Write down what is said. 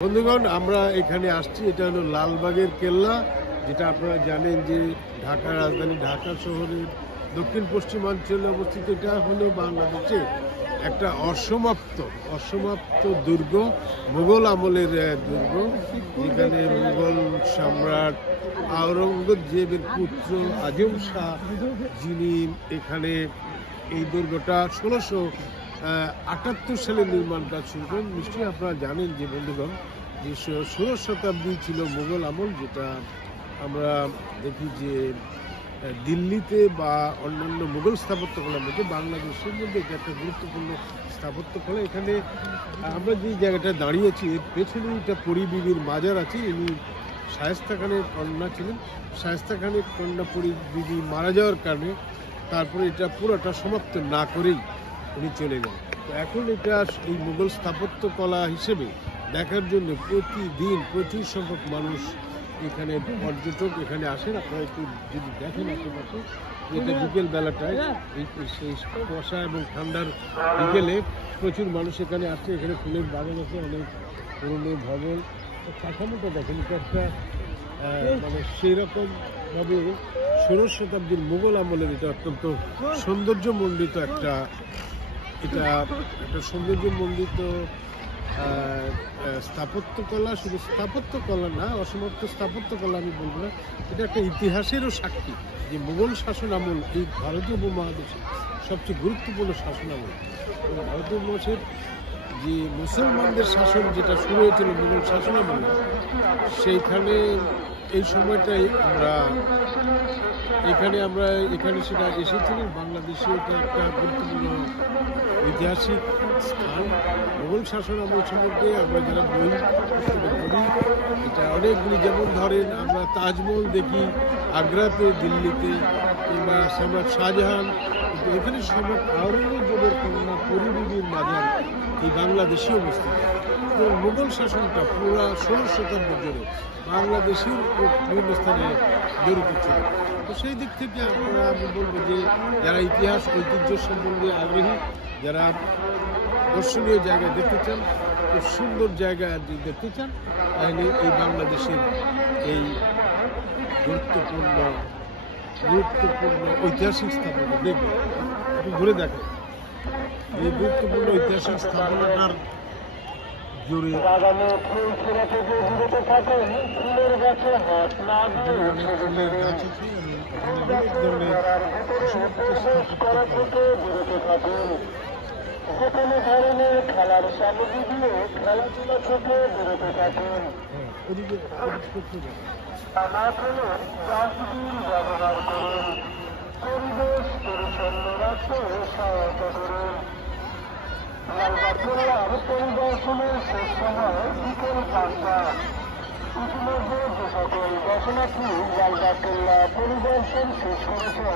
বন্ধুগণ, আমরা এখানে আসছি, এটা হলো লালবাগের কেল্লা, যেটা আপনারা জানেন যে ঢাকা রাজধানী ঢাকা শহরের দক্ষিণ পশ্চিমাঞ্চলে অবস্থিত। এটা হলো বাংলাদেশে একটা অসমাপ্ত দুর্গ, মুঘল আমলের দুর্গ, যেখানে মুঘল সম্রাট আওরঙ্গজেবের পুত্র আজম শাহ, যিনি এখানে এই দুর্গটা 1678 সালে নির্মাণ কাজ শুরু করেন। নিশ্চয়ই আপনারা জানেন যে বন্ধুগণ, যে 16 শতাব্দী ছিল মুঘল আমল, যেটা আমরা দেখি যে দিল্লিতে বা অন্যান্য মুঘল স্থাপত্যকলার মধ্যে বাংলাদেশের মধ্যে এটা একটা গুরুত্বপূর্ণ স্থাপত্যকলা। এখানে আমরা যে জায়গাটা দাঁড়িয়েছি, এর পেছনে একটা পরী বিবির মাজার আছে। ইনি শায়েস্তা খানের কন্যা ছিলেন। শায়েস্তা খানের কন্যা পরী বিবি মারা যাওয়ার কারণে তারপরে এটা পুরোটা সমাপ্ত না করেই উনি চলে গেলেন। তো এখন এটা এই মুঘল স্থাপত্যকলা হিসেবে দেখার জন্য প্রতিদিন প্রচুর সংখ্যক মানুষ এখানে, পর্যটক এখানে আসেন। আপনারা একটু যদি দেখেন আশেপাশে, যেটা বিকেল বেলাটায় সেই কুয়াশা এবং ঠান্ডার বিকেলে প্রচুর মানুষ এখানে আসছে। এখানে ফুলের বাগান আছে, অনেক পুরনো ভবন। কাঠামোটা দেখেন, এটা একটা মানে সেই রকমভাবে 16 শতাব্দীর মুঘল আমলের এটা অত্যন্ত সৌন্দর্যমণ্ডিত একটা সৌন্দর্যমণ্ডিত স্থাপত্যকলা। শুধু স্থাপত্যকলা না, অসমাপ্ত স্থাপত্যকলা আমি বলবো না, এটা একটা ইতিহাসেরও সাক্ষী যে মুঘল শাসন আমল এই ভারতীয় উপমহাদেশে সবচেয়ে গুরুত্বপূর্ণ শাসন আমল। ভারতীয় উপমহাদেশের যে মুসলমানদের শাসন যেটা শুরু হয়েছিল মুঘল শাসন আমল, সেইখানে এই সময়টাই এখানে সেটা এসেছিলেন। বাংলাদেশে এটা একটা গুরুত্বপূর্ণ ঐতিহাসিক স্থান। মুঘল শাসন আমল সম্পর্কে আমরা যারা বই পুস্তকে পড়ি, এটা অনেকগুলি, যেমন ধরেন আমরা তাজমহল দেখি আগ্রাতে, দিল্লিতে, কিংবা সম্রাট শাহজাহান, কিন্তু এখানে সম্রাট আওরঙ্গজেবের কন্যা পরী বিবির মাজার এই বাংলাদেশে অবস্থিত। তো মুঘল শাসনটা পুরো 16 শতাব্দী জুড়ে বাংলাদেশের বিভিন্ন স্থানে জড়িত ছিল। তো সেই দিক থেকে আমি বলবো যে যারা ইতিহাস ঐতিহ্য সম্বন্ধে আগ্রহী, যারা দর্শনীয় জায়গায় দেখতে চান, খুব সুন্দর জায়গা দেখতে চান, তাহলে এই বাংলাদেশের এই গুরুত্বপূর্ণ ঐতিহাসিক স্থাপনা দেখবেন, একটু ঘুরে দেখেন। এই গুরুত্বপূর্ণ ঐতিহাসিক স্থাপনাটার জুড়ে যেকোনো ধরনের খেলার সামগ্রী দিয়ে খেলাধুলা থেকে বিরত থাকুন। ডাস্টবিন ব্যবহার করুন। পরিবেশ পরিচ্ছন্ন রাখতে সহায়তা করুন। লালবাগ কেল্লার পরিদর্শনের শেষ সময় বিকেল 5টা। ইতিমধ্যে যে সকল দর্শনার্থী লালবাগ কেল্লা পরিদর্শন শেষ করেছেন